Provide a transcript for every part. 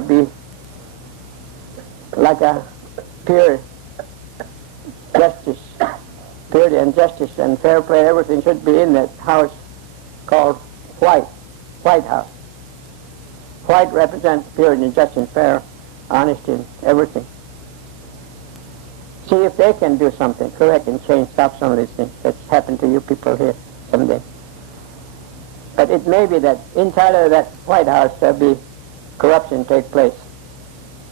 will be like a pure justice, purity and justice and fair play. Everything should be in that house called White House. White represents purity and justice and fair, honesty and everything. See if they can do something, correct and change, stop some of these things that's happened to you people here someday. But it may be that inside of that White House there'll be corruption take place.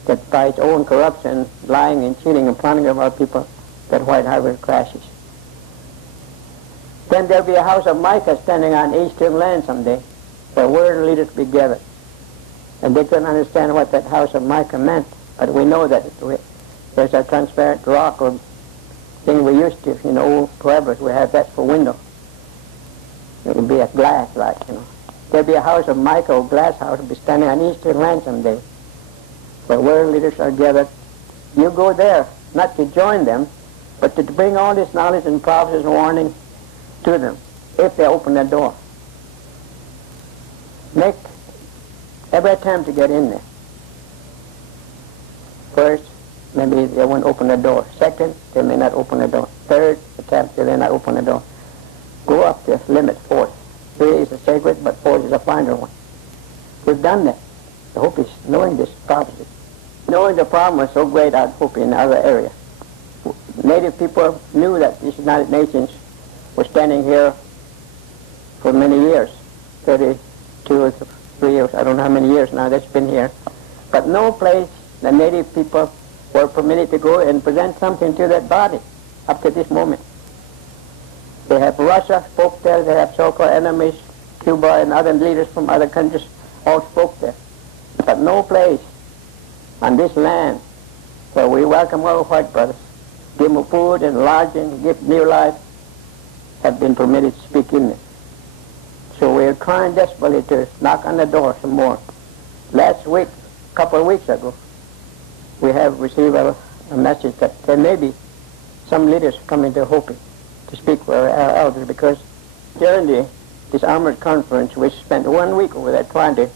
That by its own corruption, lying and cheating and plundering of our people, that White House crashes. Then there'll be a house of Micah standing on eastern land someday, where world leaders be gathered. And they couldn't understand what that house of Micah meant, but we know that there's a transparent rock or thing we used to, old forever, we have that for window. It would be a glass, There'll be a house of Micah, or glass house, will be standing on eastern land someday, where world leaders are gathered. You go there, not to join them, but to bring all this knowledge and prophecies and warning to them, if they open the door. Make every attempt to get in there. First, maybe they won't open the door. Second, they may not open the door. Third attempt, they may not open the door. Go up to limit. Fourth. 3 is a sacred, but 4 is a finer one. We've done that. The hope is knowing this prophecy. Knowing the problem was so great, I'd hope in other areas. Native people knew that these United Nations were standing here for many years, 32 or 3 years, I don't know how many years now that's been here. But no place the native people were permitted to go and present something to that body up to this moment. They have Russia spoke there, they have so-called enemies, Cuba and other leaders from other countries all spoke there. But no place on this land where we welcome our white brothers, give them food and lodging, give new life, have been permitted to speak in it. So we're trying desperately to knock on the door some more. Last week, a couple of weeks ago, we have received a message that there may be some leaders coming to Hopi to speak for our elders, because during this armored conference we spent 1 week over there trying to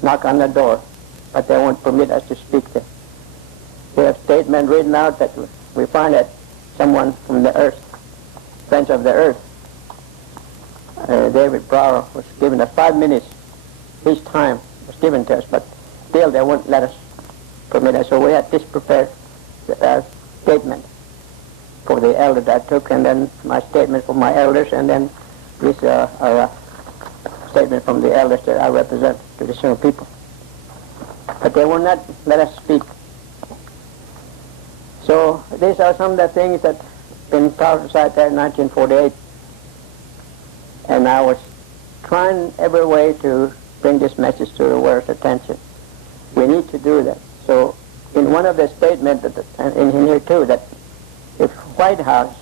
knock on the door, but they won't permit us to speak there. We have statement written out that we find that someone from the earth, Friends of the Earth, David Brower, was given us 5 minutes. His time was given to us, but still they won't let us permit us. So we had this prepared statement for the elders I took, and then my statement for my elders, and then this statement from the elders that I represent to the young people. But they will not let us speak. So these are some of the things that have been prophesied there in 1948. And I was trying every way to bring this message to the world's attention. We need to do that. So in one of the statements, and in here too, that if White House,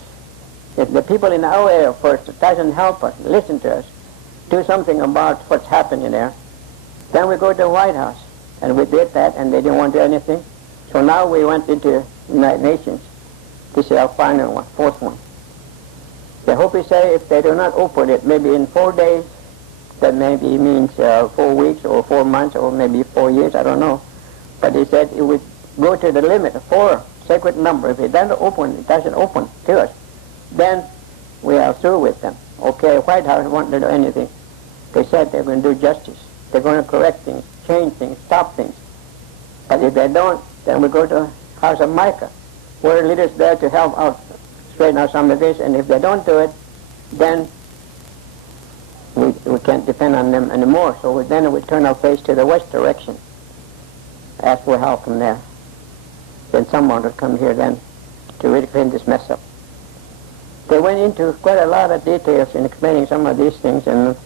if the people in our area first doesn't help us, listen to us, do something about what's happening there, then we go to the White House. And we did that, and they didn't want to do anything. So now we went into the United Nations. This is our final one, 4th one. The Hopi say if they do not open it, maybe in 4 days, that maybe means 4 weeks or 4 months or maybe 4 years, I don't know. But he said it would go to the limit, 4 sacred number. If it doesn't open to us, then we are through with them. Okay, White House won't do anything. They said they're going to do justice. They're going to correct things, change things, stop things. But if they don't, then we go to House of Micah, where leaders there to help out, straighten out some of this. And if they don't do it, then we can't depend on them anymore. So then we turn our face to the west direction, ask for help from there. Then someone will come here then to really clean this mess up. They went into quite a lot of details in explaining some of these things, and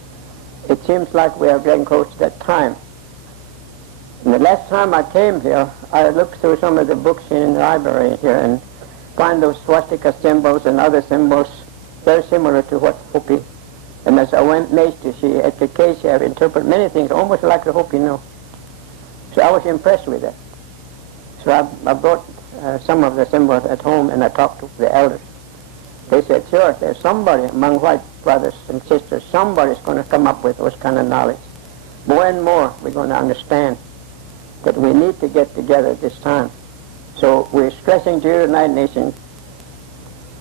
it seems like we are getting close to that time. And the last time I came here, I looked through some of the books in the library here and find those swastika symbols and other symbols very similar to what Hopi. And as I went Maestro, she at the case, she had interpreted many things almost like the Hopi know. So I was impressed with that. So I brought some of the symbols at home, and I talked to the elders. They said, sure, there's somebody among white brothers and sisters, somebody's going to come up with those kind of knowledge. More and more we're going to understand that we need to get together this time. So we're stressing to the United Nations,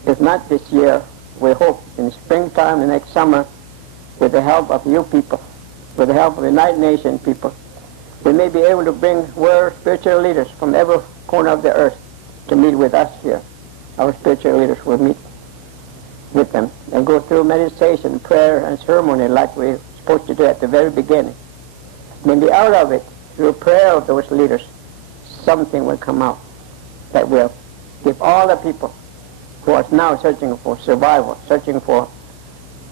if not this year, we hope in springtime and next summer, with the help of you people, with the help of the United Nations people, we may be able to bring world spiritual leaders from every corner of the earth to meet with us here. Our spiritual leaders will meet with them and go through meditation, prayer, and ceremony like we're supposed to do at the very beginning. Maybe out of it, through prayer of those leaders, something will come out that will give all the people who are now searching for survival, searching for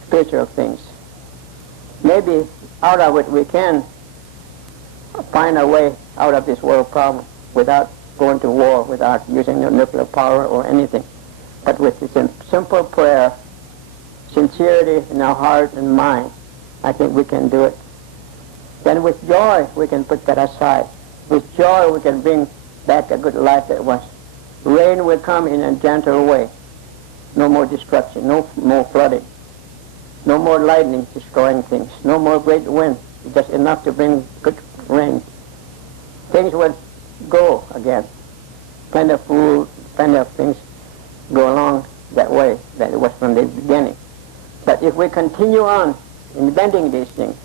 spiritual things. Maybe out of it we can find a way out of this world problem without going to war, without using nuclear power or anything. But with this simple prayer, sincerity in our heart and mind, I think we can do it. Then with joy, we can put that aside. With joy, we can bring back a good life that was. Rain will come in a gentle way. No more destruction, no more flooding. No more lightning destroying things. No more great wind. Just enough to bring good rain. Things will go again. Plenty of food, plenty of things go along that way that it was from the beginning. But if we continue on inventing these things,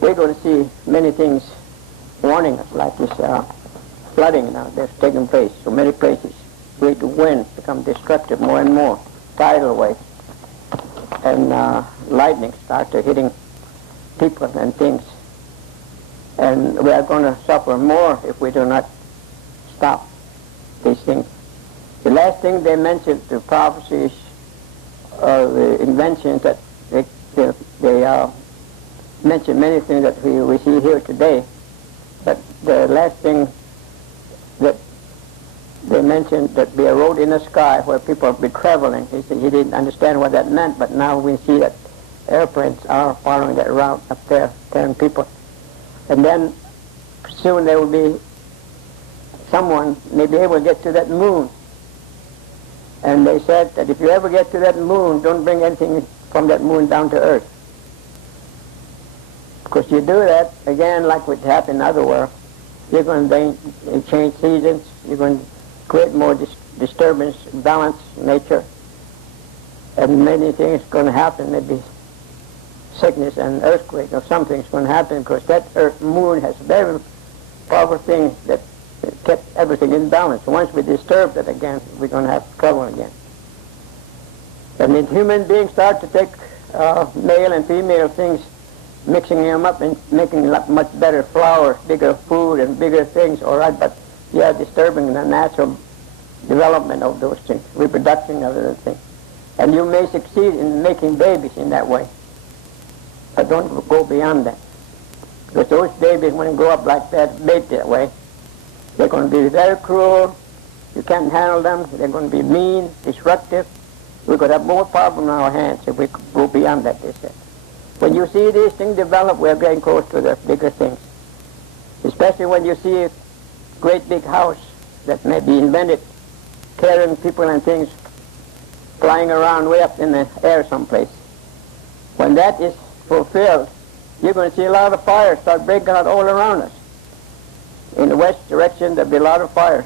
we're going to see many things warning us, like this flooding now that's taking place. So many places, great wind become destructive more and more, tidal waves, and lightning start to hitting people and things. And we are going to suffer more if we do not stop these things. The last thing they mentioned, the prophecies, the inventions that they mentioned many things that we see here today. But the last thing that they mentioned, that be a road in the sky where people will be traveling. He said he didn't understand what that meant, but now we see that airplanes are following that route up there, carrying people. And then soon there will be someone may be able to get to that moon. And they said that if you ever get to that moon, don't bring anything from that moon down to earth. Because you do that, again, like what happened in other world, you're going to change seasons, you're going to create more disturbance, balance, nature, and many things going to happen, maybe sickness and earthquake or something's going to happen, because that moon has very powerful things that kept everything in balance. Once we disturb it again, we're going to have trouble again. And then human beings start to take male and female things, mixing them up and making much better flowers, bigger food and bigger things, all right, but you are disturbing the natural development of those things, reproduction of those things. And you may succeed in making babies in that way, but don't go beyond that. Because those babies, when they grow up like that, made that way, they're going to be very cruel. You can't handle them. They're going to be mean, destructive. We're going to have more problems in our hands if we go beyond that, they said. When you see these things develop, we're getting close to the bigger things. Especially when you see a great big house that may be invented, carrying people and things flying around way up in the air someplace. When that is fulfilled, you're going to see a lot of fires start breaking out all around us. In the west direction, there'll be a lot of fires.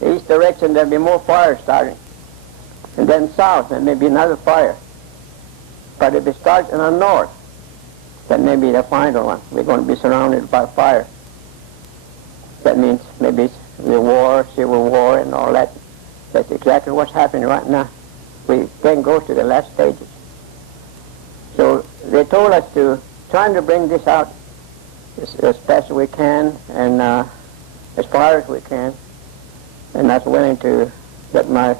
The east direction, there'll be more fires starting. And then south, there may be another fire. But if it starts in the north, that may be the final one. We're going to be surrounded by fire. That means maybe the war, civil war, and all that. That's exactly what's happening right now. We then go to the last stages. So they told us to try to bring this out as best we can and as far as we can. And I was willing to let my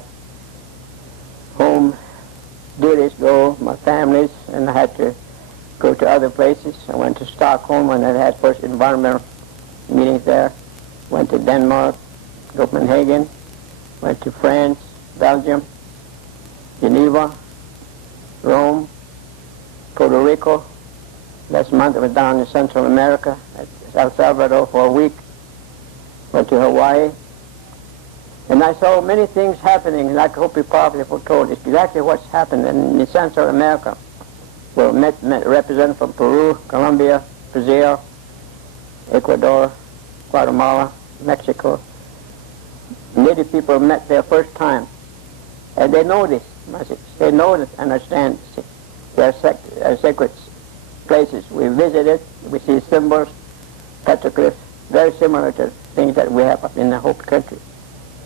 home duties go, my families, and I had to go to other places. I went to Stockholm and I had first environmental meetings there. Went to Denmark, Copenhagen, went to France, Belgium, Geneva, Rome, Puerto Rico. Last month I was down in Central America, at El Salvador for a week. Went to Hawaii. And I saw many things happening, like Hopi Prophet foretold. It's exactly what's happened in Central America. We met representatives from Peru, Colombia, Brazil, Ecuador, Guatemala, Mexico. Native people met their first time, and they know this message. They know this, understand. They are sacred places. We visited, we see symbols, petroglyphs, very similar to things that we have up in the Hopi country.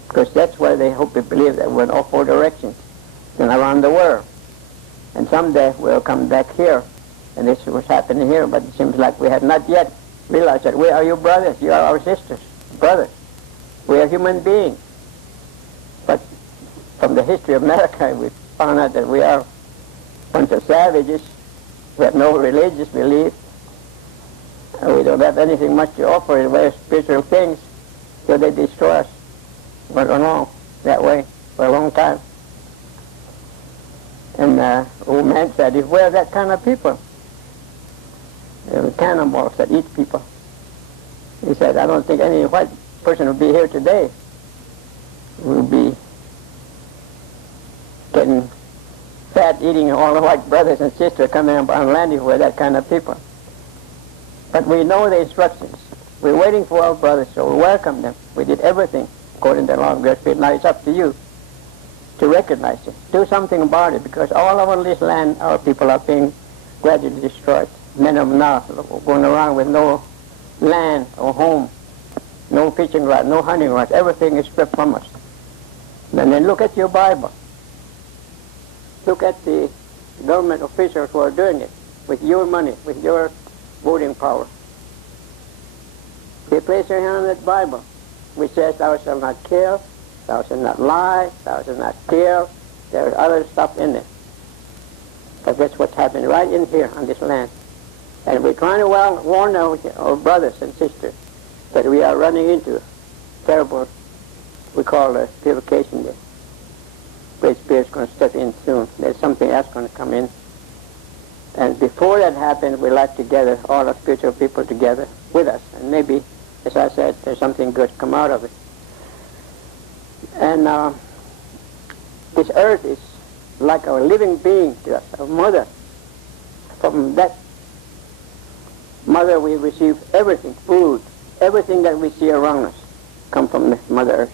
Because that's where they Hopi believe that we're in all four directions and around the world. And someday we'll come back here, and this was happening here, but it seems like we have not yet realized that we are your brothers, you are our sisters, brothers. We are human beings. But from the history of America, we found out that we are a bunch of savages. We have no religious belief. We don't have anything much to offer in the way of spiritual things, so they destroy us. Went along that way for a long time. And old man said, if we're that kind of people, cannibals that eat people, he said, I don't think any white person would be here today. We'll be getting fat, eating all the white brothers and sisters coming up on land if we're that kind of people. But we know the instructions. We're waiting for our brothers, so we welcome them. We did everything according to the law of God's Spirit. Now it's up to you to recognize it. Do something about it, because all over this land, our people are being gradually destroyed. Many of them now going around with no land or home, no fishing rights, no hunting rights. Everything is stripped from us. And then look at your Bible. Look at the government officials who are doing it with your money, with your voting power. They place their hand on that Bible, which says, thou shalt not kill, thou shalt not lie, thou shalt not steal. There's other stuff in it. But that's what's happening right in here on this land. And we're trying to warn our brothers and sisters that we are running into terrible, we call it purification day. Great Spirit's going to step in soon. There's something else going to come in. And before that happens, we like to gather all the spiritual people together with us. And maybe, as I said, there's something good come out of it. And this earth is like a living being to us, a mother. From that mother we receive everything, food, everything that we see around us come from the Mother Earth.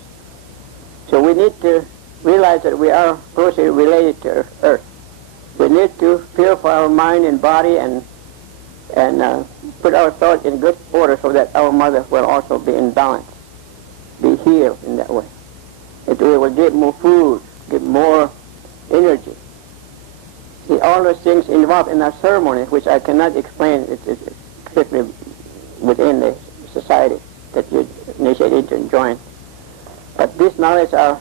So we need to realize that we are closely related to Earth. We need to purify our mind and body and put our thought in good order so that our mother will also be in balance, be healed in that way. It will get more food, get more energy. See, all those things involved in our ceremony, which I cannot explain, it's strictly within the society that you initiate and join. But these knowledge are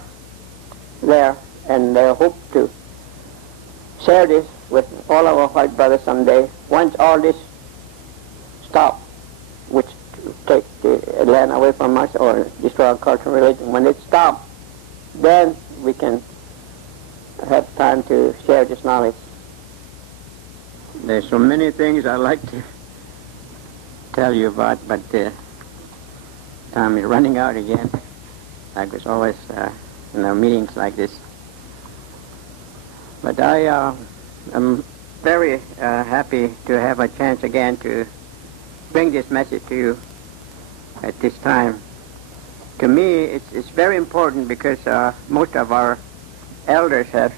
there, and they hope to share this with all our white brothers someday. Once all this stop, which take the land away from us or destroy our culture and religion, when it stops, then we can have time to share this knowledge. There's so many things I'd like to tell you about, but time is running out again. Like it's always in meetings like this. But I am very happy to have a chance again to bring this message to you at this time. To me, it's very important because most of our elders have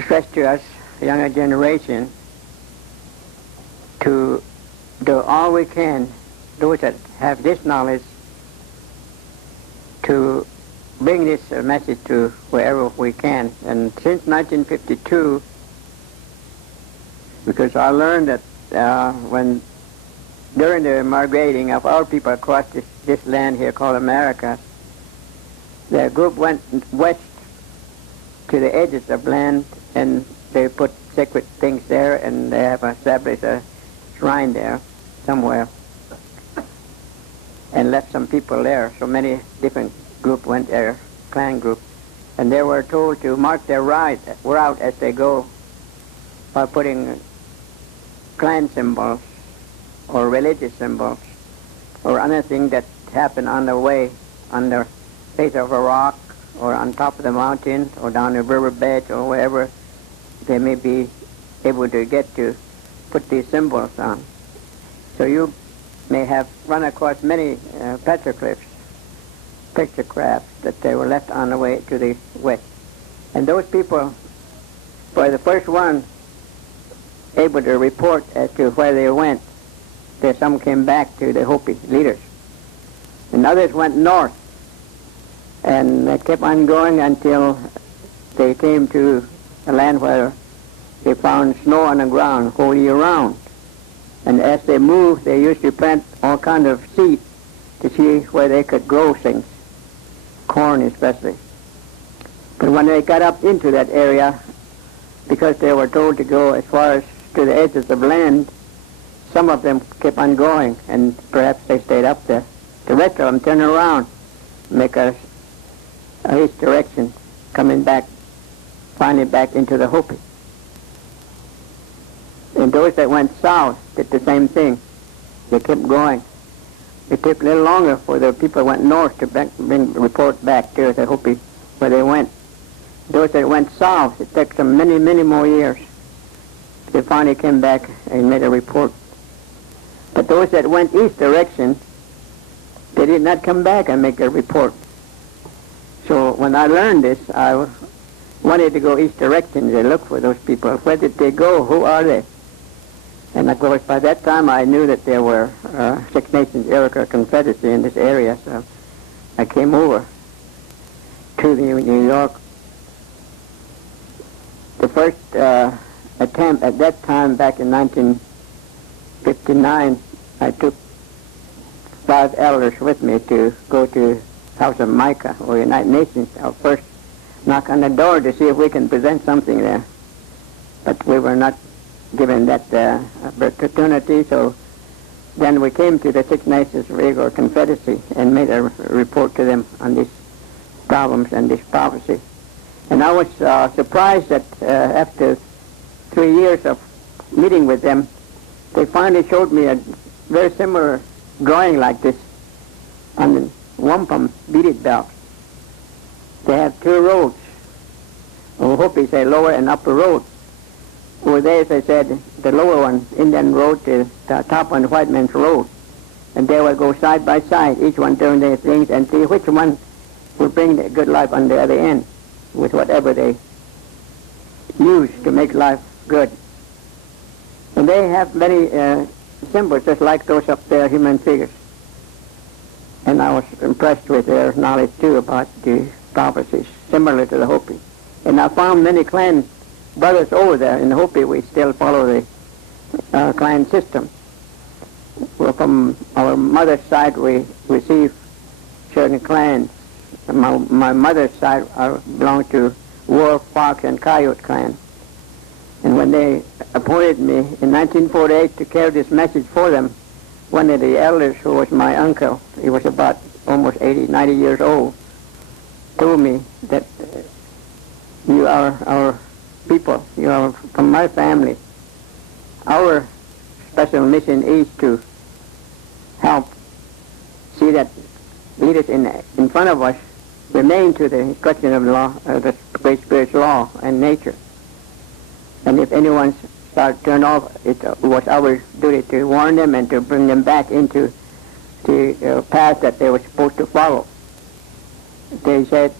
stressed to us, the younger generation, to do all we can, those that have this knowledge, to bring this message to wherever we can. And since 1952, because I learned that when during the migrating of our people across this land here called America, the group went west to the edges of land, and they put sacred things there, and they have established a shrine there somewhere and left some people there. So many different groups went there, clan group, and they were told to mark their route as they go by putting clan symbols or religious symbols or anything that happened on the way, on the face of a rock or on top of the mountain or down the riverbed or wherever they may be able to get to put these symbols on. So you may have run across many petroglyphs, picture crafts, that they were left on the way to the west. And those people were the first one able to report as to where they went. There some came back to the Hopi leaders. And others went north. And they kept on going until they came to a land where they found snow on the ground whole year round. And as they moved, they used to plant all kinds of seed to see where they could grow things, corn especially. But when they got up into that area, because they were told to go as far as to the edges of land, some of them kept on going, and perhaps they stayed up there. The rest of them turned around, make a east direction, coming back, finally back into the Hopi. And those that went south did the same thing. They kept going. It took a little longer for the people who went north to bring report back to the Hopi where they went. Those that went south, it took them many, many more years. They finally came back and made a report. But those that went east direction, they did not come back and make a report. So when I learned this, I wanted to go east direction to look for those people. Where did they go? Who are they? And of course, by that time, I knew that there were Six Nations Iroquois Confederacy in this area, so I came over to New York. The first attempt at that time, back in 1959, I took 5 elders with me to go to House of Micah, or United Nations. I'll first knock on the door to see if we can present something there. But we were not given that opportunity, so then we came to the Six Nations Iroquois Confederacy and made a report to them on these problems and this prophecy. And I was surprised that after 3 years of meeting with them, they finally showed me a very similar drawing like this on the wampum beaded belt. They have 2 roads. Hopi say lower and upper road. Over there, as I said, the lower one, Indian road, is the top one, white man's road. And they will go side by side, each one doing their things, and see which one will bring the good life on the other end with whatever they use to make life good. And they have many symbols just like those up there, human figures. And I was impressed with their knowledge too about the prophecies, similar to the Hopi. And I found many clan brothers over there in the Hopi. We still follow the clan system. Well, from our mother's side, we receive certain clans. My mother's side, I belong to Wolf, Fox, and Coyote clan. And when they appointed me in 1948 to carry this message for them, one of the elders, who was my uncle, he was about almost 80, 90 years old, told me that you are our people, you are from my family. Our special mission is to help see that leaders in front of us remain to the question of law, the Great Spirit's law and nature. And if anyone starts turn off, it was our duty to warn them and to bring them back into the path that they were supposed to follow. They said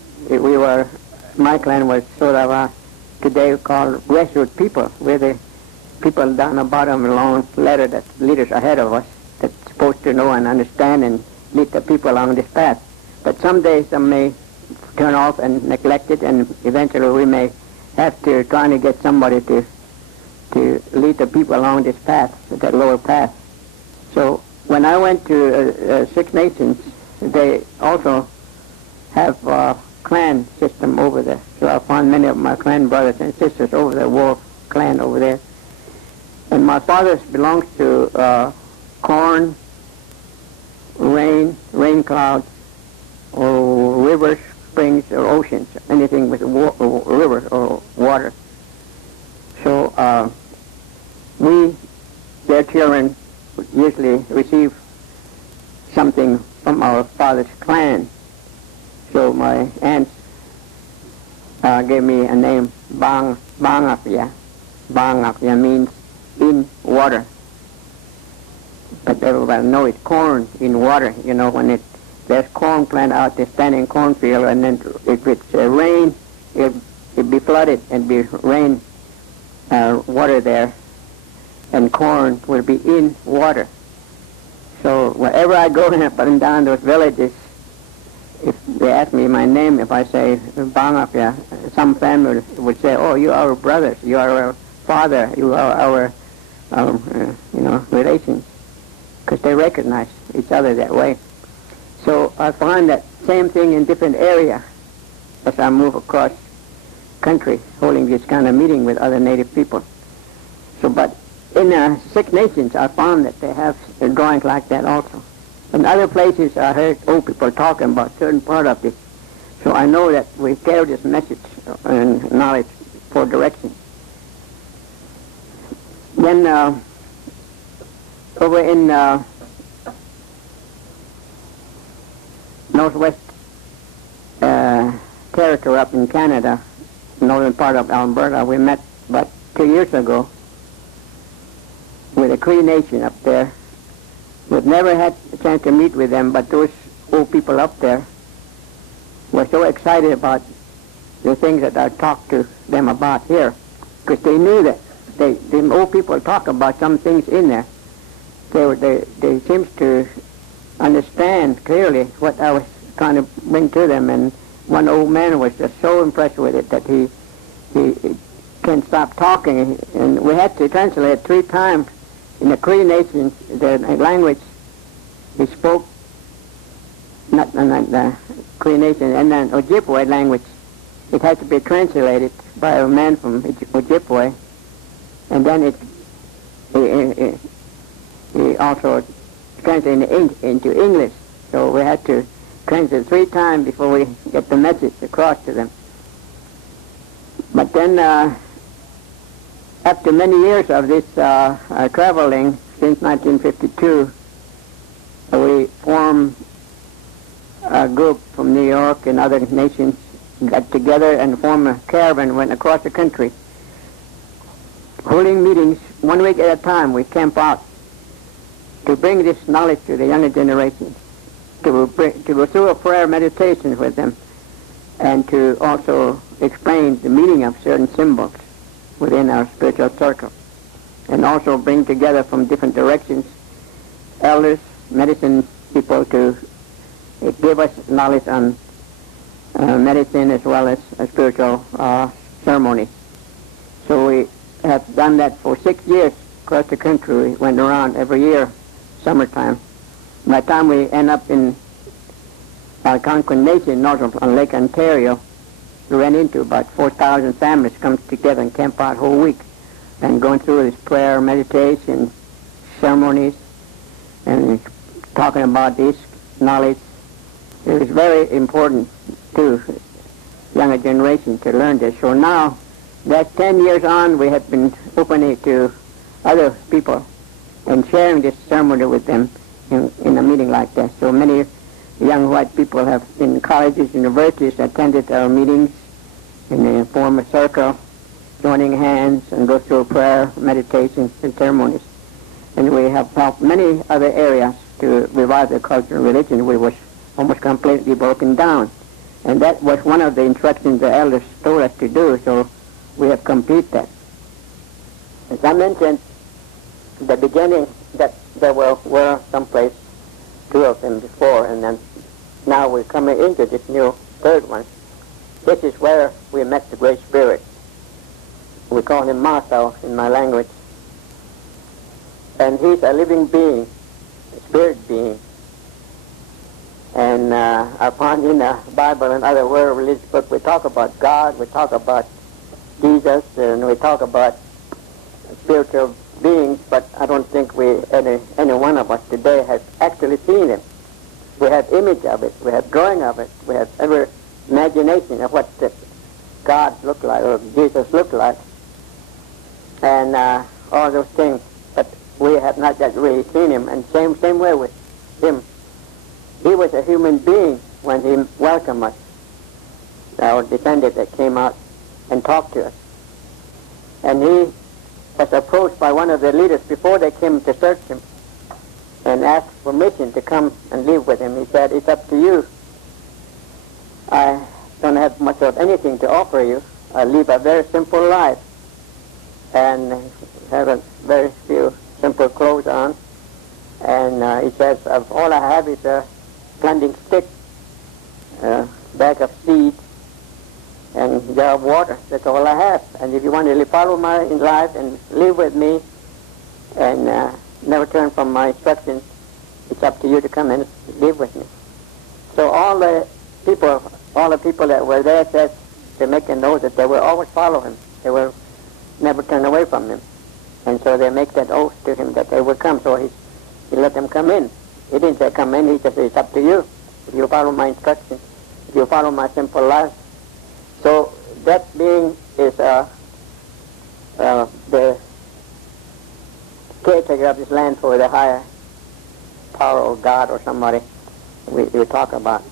my clan was sort of today called grassroots people. We're the people down the bottom of the long ladder that leaders ahead of us that's supposed to know and understand and lead the people along this path. But someday some may turn off and neglect it, and eventually we may have to try to get somebody to lead the people along this path, that lower path. So when I went to Six Nations, they also have a clan system over there. So I found many of my clan brothers and sisters over there, Wolf clan over there. And my father's belongs to corn, rain clouds, or rivers, springs, or oceans, anything with river or water. So we, their children, usually receive something from our father's clan. So my aunts gave me a name, Banyacya. Banyacya means in water. But everybody know it, corn in water. You know, when there's corn plant out there, standing cornfield, and then if it's rain, it'd be flooded and be rain, water there, and corn will be in water. So wherever I go up and down those villages, if they ask me my name, if I say Banyacya, some family would say, "Oh, you are our brothers, you are our father, you are our relations," because they recognize each other that way. So I find that same thing in different areas as I move across country, holding this kind of meeting with other native people. So, but in Six Nations, I found that they have drawings like that also. In other places, I heard old people talking about certain part of this. So I know that we carry this message and knowledge for direction. Then over in Northwest Territory up in Canada, northern part of Alberta, we met about 2 years ago with a Cree Nation up there. We've never had a chance to meet with them, but those old people up there were so excited about the things that I talked to them about here, because they knew that the old people talk about some things in there. They seemed to understand clearly what I was trying to bring to them, and one old man was just so impressed with it that he can't stop talking, and we had to translate 3 times. In the Cree Nation, the language he spoke, not the Cree Nation, and then Ojibwe language, it had to be translated by a man from Ojibwe, and then he also translated into English. So we had to translate 3 times before we get the message across to them. But then, after many years of this traveling, since 1952, we formed a group from New York and other nations, got together and formed a caravan, went across the country, holding meetings 1 week at a time. We camp out to bring this knowledge to the younger generations, to go through a prayer meditation with them, and to also explain the meaning of certain symbols within our spiritual circle, and also bring together from different directions elders, medicine people to give us knowledge on medicine as well as spiritual ceremonies. So we have done that for 6 years across the country. We went around every year, summertime. By the time we end up in Algonquin Nation, north on Lake Ontario, we ran into about 4,000 families come together and camp out whole week and going through this prayer, meditation, ceremonies, and talking about this knowledge. It was very important to younger generation to learn this. So now, that 10 years on, we have been opening it to other people and sharing this ceremony with them in a meeting like that. So many young white people have, in colleges, universities, attended our meetings and they form a circle, joining hands and go through prayer, meditations, and ceremonies. And we have helped many other areas to revive the culture and religion, which was almost completely broken down. And that was one of the instructions the elders told us to do, so we have completed that. As I mentioned in the beginning, that there were someplace 2 of them before, and then now we're coming into this new 3rd one. This is where we met the Great Spirit. We call him Maestro in my language. And he's a living being, a spirit being. And I found in the Bible and other world religious books, we talk about God, we talk about Jesus, and we talk about spiritual beings, but I don't think any one of us today has actually seen him. We have image of it, we have drawing of it, we have every imagination of what God looked like or Jesus looked like, and all those things, but we have not yet really seen him. And same way with him. He was a human being when he welcomed us, our descendant that came out and talked to us. And he was approached by one of the leaders before they came to search him. and asked permission to come and live with him. He said, "It's up to you. I don't have much of anything to offer you. I live a very simple life and have a very few simple clothes on." And he says, "All I have is a planting stick, a bag of seeds, and a jar of water. That's all I have. And if you want to follow my life and live with me and never turn from my instructions, it's up to you to come and live with me." So all the people that were there said, to make a note that they will always follow him. They will never turn away from him. And so they make that oath to him that they will come. So he let them come in. He didn't say come in. He just said, "It's up to you. If you follow my instructions, if you follow my simple life." So that being is the caretaker of this land for the higher power or God or somebody we talk about.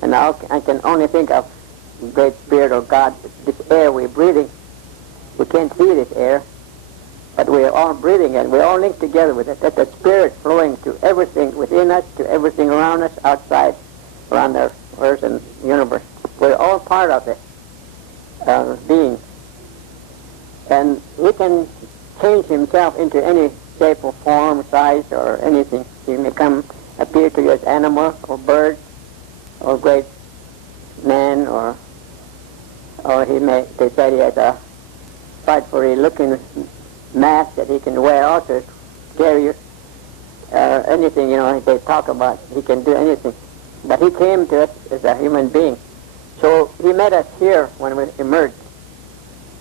And now I can only think of Great Spirit or God, this air we're breathing. We can't see this air, but we're all breathing and we're all linked together with it. That's the Spirit flowing to everything within us, to everything around us, outside, around our earth and universe. We're all part of it, being. And he can change himself into any shape or form, size, or anything. He may appear to you as animal or bird or great man, or they said he has a frightfully looking mask that he can wear also to scare you. Anything, they talk about, he can do anything. But he came to us as a human being. So he met us here when we emerged.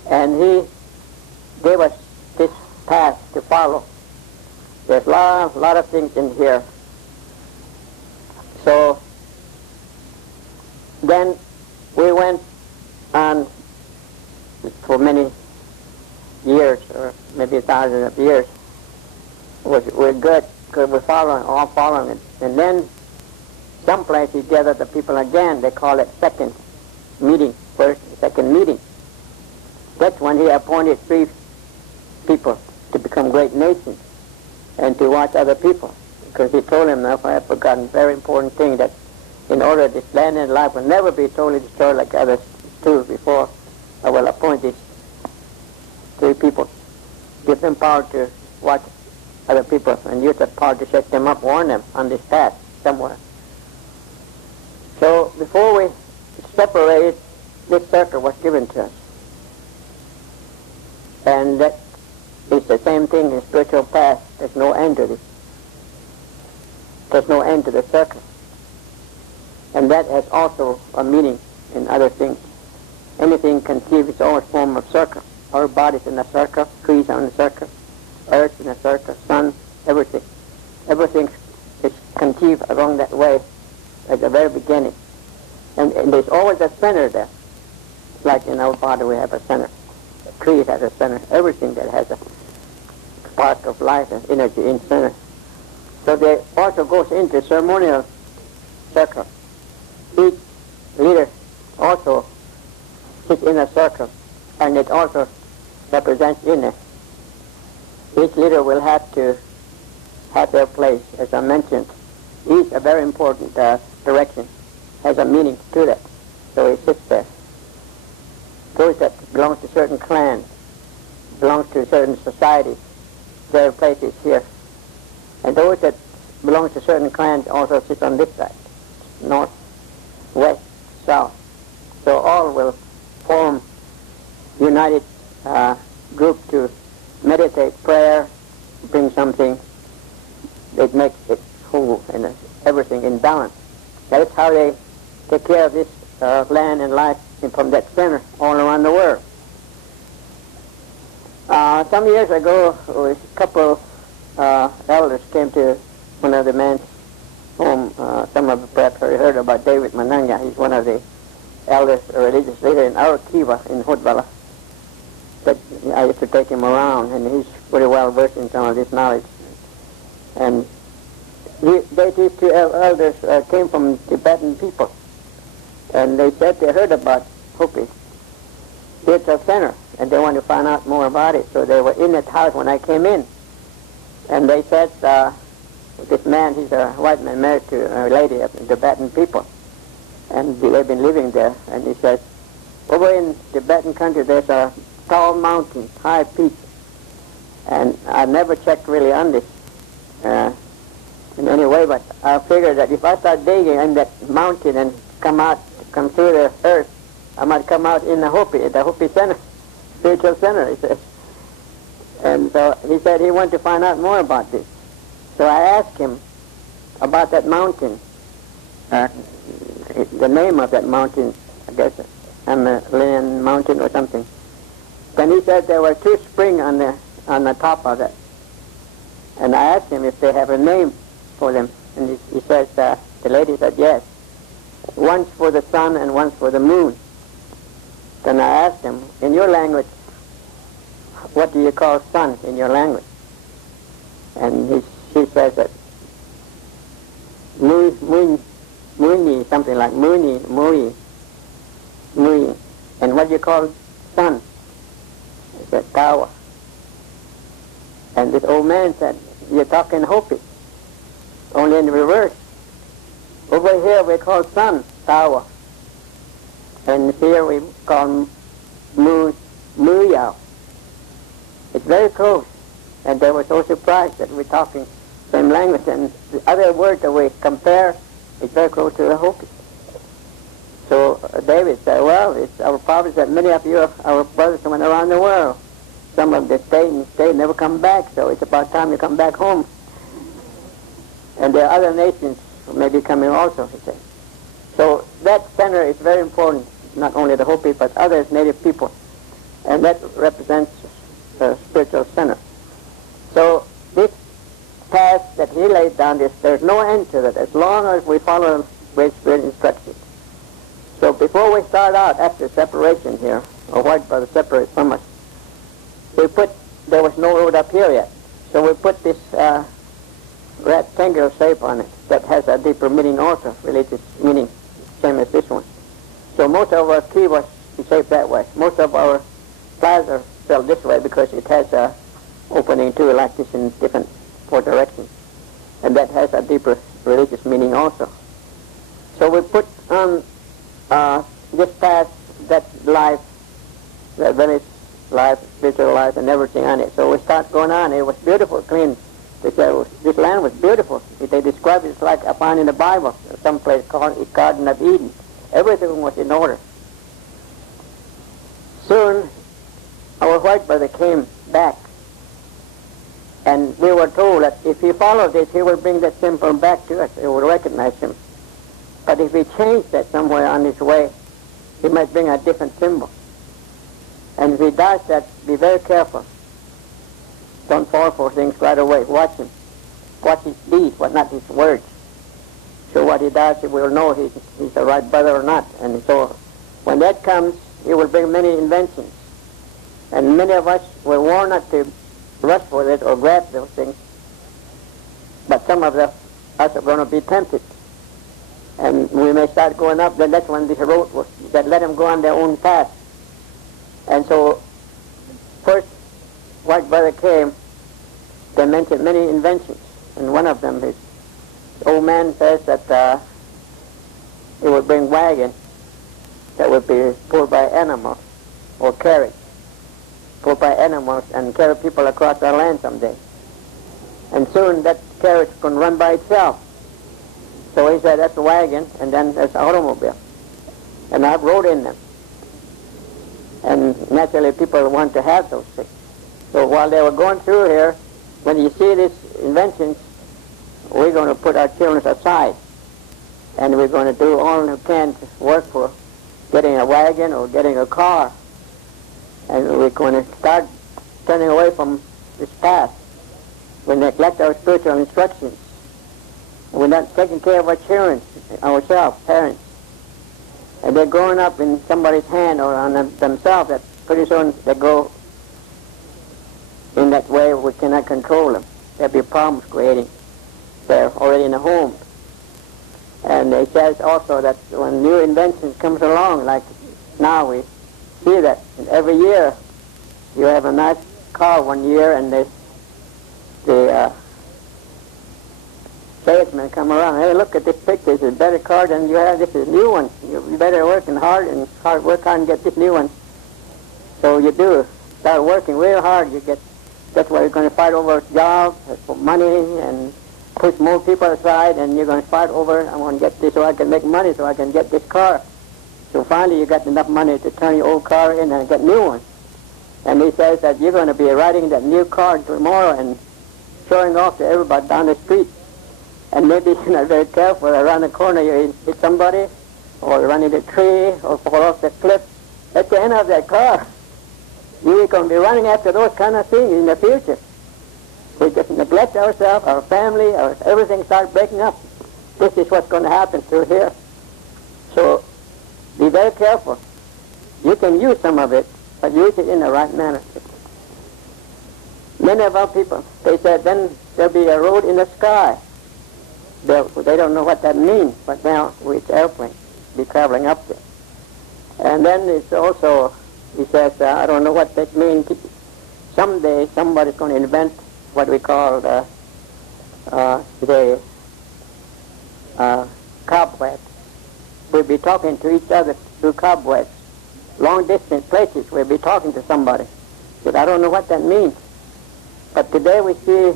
And he gave us this path to follow. There's a lot of things in here. So then we went on for many years, or maybe thousands of years. We're good because we're all following it. And then someplace he gathered the people again. They call it second meeting, second meeting. That's when he appointed 3 people to become great nations and to watch other people. Because he told him, if I have forgotten, a very important thing, that in order this land and life will never be totally destroyed like others do before, I will appoint these 3 people. Give them power to watch other people and use that power to set them up, warn them on this path somewhere. So before we separated, this circle was given to us. And that is the same thing in spiritual path. There's no end to this. There's no end to the circle. And that has also a meaning in other things. Anything conceived is always form of circle. Our body's in a circle, trees are in a circle, earth in a circle, sun, everything. Everything is conceived along that way at the very beginning. And there's always a center there. Like in our body we have a center. A tree has a center. Everything that has a spark of life and energy in center. So there also goes into ceremonial circle. Each leader also sits in a circle, and it also represents inner. Each leader will have to have their place, as I mentioned. Each a very important direction has a meaning to that. So he sits there. Those that belong to certain clans, belong to certain societies, their place is here. And those that belong to certain clans also sit on this side, north, west, south. So all will form united group to meditate, prayer, bring something that makes it whole and everything in balance. That is how they take care of this land and life from that center all around the world. Some years ago, a couple elders came to one of the men's home. Some of you perhaps heard about David Mananya. He's one of the elders, a religious leader in our Kiva in Hotbala. But I used to take him around, and he's pretty well versed in some of this knowledge. And these 2 elders came from Tibetan people, and they said they heard about Hopi spiritual center, and they wanted to find out more about it. So they were in that house when I came in, and they said, this man, he's a white man married to a lady of Tibetan people. And they've been living there. And he says, over in Tibetan country, there's a tall mountain, high peak. And I never checked really on this in any way, but I figured that if I start digging in that mountain and come through the earth, I might come out in the Hopi center, spiritual center, he says. And so he said he wanted to find out more about this. So I asked him about that mountain, the name of that mountain, I guess, Himalayan mountain or something. Then he said there were 2 springs on the top of it. And I asked him if they have a name for them. And he says, the lady said, yes. One's for the sun and one's for the moon. Then I asked him, in your language, what do you call sun in your language? And she says that Muni, something like Mui. And what do you call sun? He said, Tawa. And this old man said, you're talking Hopi, only in reverse. Over here we call sun Tawa, and here we call Muyao. It's very close, and they were so surprised that we're talking same language, and the other word that we compare is very close to the Hopi. So David said, well, it's our problem that many of you, our brothers, went around the world. Some of them stay, never come back, so it's about time you come back home. And there are other nations who may be coming also, he said. So that center is very important, not only the Hopi, but other native people. And that represents the spiritual center. So this path that he laid down, there's no end to it, as long as we follow Great Spirit instructions. So before we start out, after separation here, or white brother separates from us, there was no road up here yet. So we put this rectangular shape on it that has a deeper meaning also, religious meaning, same as this one. So most of our key was shaped that way. Most of our plaza fell this way because it has a opening too, like this in different 4 directions. And that has a deeper religious meaning also. So we put on this path, that life, that village life, spiritual life, and everything on it. So we start going on. It was beautiful, clean. They said this land was beautiful. They described it like I found in the Bible, some place called the Garden of Eden. Everything was in order. Soon, our white brother came back, and we were told that if he followed this, he will bring that symbol back to us. We will recognize him. But if he changed that somewhere on his way, he might bring a different symbol. And if he does that, be very careful. Don't fall for things right away. Watch him. Watch his deeds, but not his words. So what he does, he will know he's the right brother or not. And so when that comes, he will bring many inventions. And many of us were warned not to rush for it or grab those things. But some of us are going to be tempted. And we may start going up, then that's when this road was, that let them go on their own path. And so, first, white brother came, they mentioned many inventions. And one of them, his old man says that he would bring wagons that would be pulled by animals, or carriage, pulled by animals and carry people across our land someday. And soon that carriage can run by itself. So he said, that's a wagon, and then there's an automobile. And I've rode in them. And naturally people want to have those things. So while they were going through here, when you see these inventions, we're going to put our children aside. And we're going to do all we can to work for getting a wagon or getting a car. And we're going to start turning away from this path. We neglect our spiritual instructions. We're not taking care of our children, ourselves, parents. And they're growing up in somebody's hand or on themselves, that pretty soon they go in that way we cannot control them. There'll be problems creating. They're already in the home. And it says also that when new inventions comes along, like now we see that every year you have a nice car one year and the salesmen come around. Hey, look at this picture. This is a better car than you have. This is a new one. You better working hard and work hard and get this new one. So you do. Start working real hard. That's why you're going to fight over jobs, for money, and push more people aside, and you're going to fight over, I want to get this so I can make money so I can get this car. So finally you got enough money to turn your old car in and get new one. And he says that you're going to be riding that new car tomorrow and showing off to everybody down the street. And maybe you're not very careful. Around the corner you hit somebody, or run into a tree, or fall off the cliff. That's the end of that car. You're going to be running after those kind of things in the future. We just neglect ourselves, our family, everything starts breaking up. This is what's going to happen through here. So be very careful. You can use some of it, but use it in the right manner. Many of our people, they said, then there'll be a road in the sky. They don't know what that means, but now it's airplane, be traveling up there. And then it's also, he says, I don't know what that means. Someday somebody's going to invent what we call the cobwebs. We'll be talking to each other through cobwebs. Long distance places, we'll be talking to somebody. But I don't know what that means. But today we see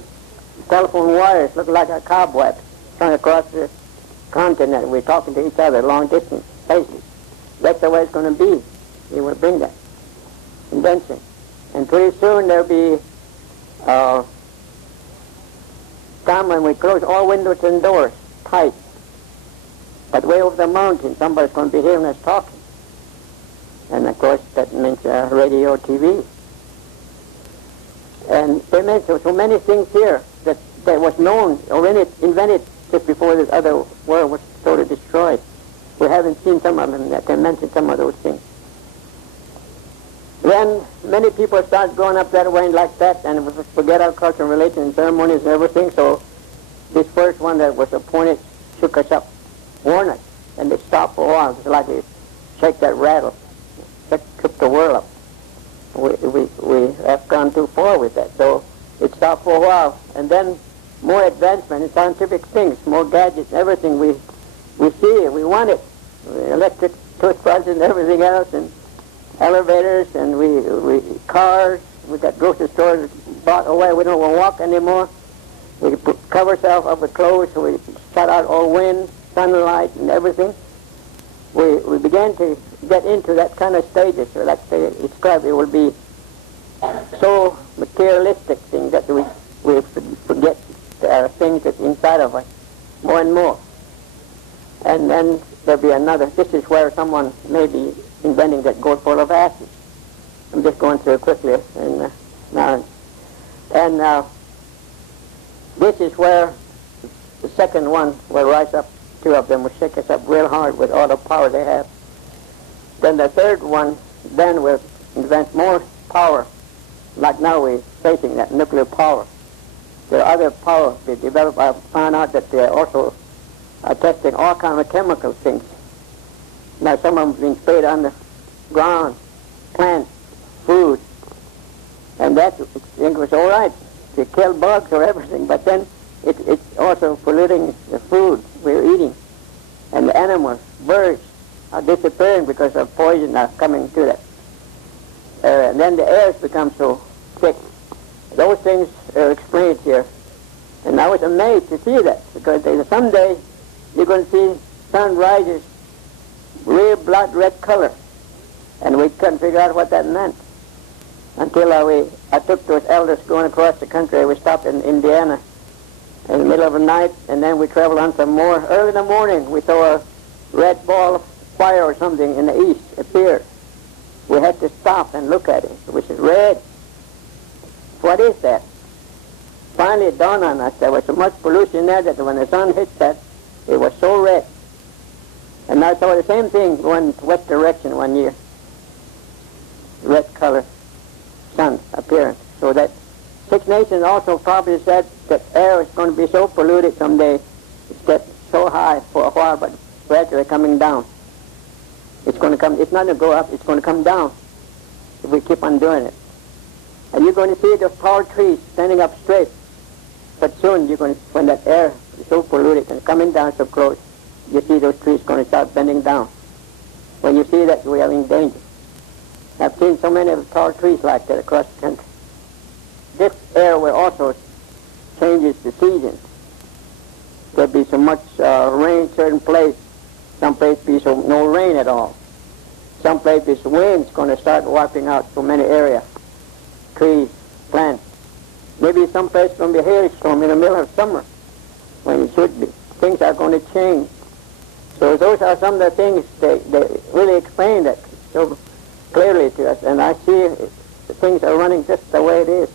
telephone wires look like a cobweb coming across the continent. We're talking to each other long distance places. That's the way it's going to be. He will bring that invention. And pretty soon there'll be time when we close all windows and doors tight. But way over the mountain, somebody's going to be hearing us talking. And of course that means radio, TV. And they mentioned so many things here that was known or invented just before this other world was totally destroyed. We haven't seen some of them yet. They mentioned some of those things. Then many people start going up that way like that, and we forget our cultural relations and ceremonies and everything. So this first one that was appointed shook us up, warned us, and they stopped for a while. It's like they shake that rattle, shook the world up. We have gone too far with that. So it stopped for a while, and then more advancement in scientific things, more gadgets, everything. We see it, we want it. Electric toothbrushes and everything else, and elevators, and we cars. We got grocery stores bought away. We don't want to walk anymore. We cover ourselves up with clothes, so we shut out all wind, sunlight, and everything. We began to get into that kind of stages. So like they describe, it will be so materialistic thing that we forget the things that's inside of us more and more. And then there'll be another. This is where someone may be inventing that gold full of ashes. I'm just going through it quickly. And now this is where the second one will rise up. Two of them will shake us up real hard with all the power they have. Then the third one then will invent more power. Like now we're facing that nuclear power. There are other powers they develop. I found out that they're also testing all kinds of chemical things. Now some of them being sprayed on the ground, plants, food, and that it was all right to kill bugs or everything, but then it's also polluting the food we're eating, and the animals, birds are disappearing because of poison are coming to that. And then the air has become so thick. Those things are explained here, and I was amazed to see that, because someday you're going to see sun rises real blood red color, and we couldn't figure out what that meant until I took those elders going across the country. We stopped in Indiana in the middle of the night, and then we traveled on some more. Early in the morning we saw a red ball of fire or something in the east appear. We had to stop and look at it. It was red. What is that? Finally it dawned on us there was so much pollution there that when the sun hit that, it was so red. And I saw the same thing going west direction one year. Red color sun appearance. So that Six Nations also probably said that air is going to be so polluted someday, it's get so high for a while, but gradually coming down. It's going to come, it's not going to go up, it's going to come down if we keep on doing it. And you're going to see those tall trees standing up straight, but soon you're going to, when that air so polluted and coming down so close, you see those trees going to start bending down. When you see that, we are in danger. I've seen so many of the tall trees like that across the country. This air will also changes the seasons. There'll be so much rain certain place. Some place be so no rain at all. Some place this wind's going to start wiping out so many areas, trees, plants. Maybe some place going to be a hailstorm in the middle of summer when it should be. Things are going to change. So those are some of the things they really explain that so clearly to us. And I see things are running just the way it is.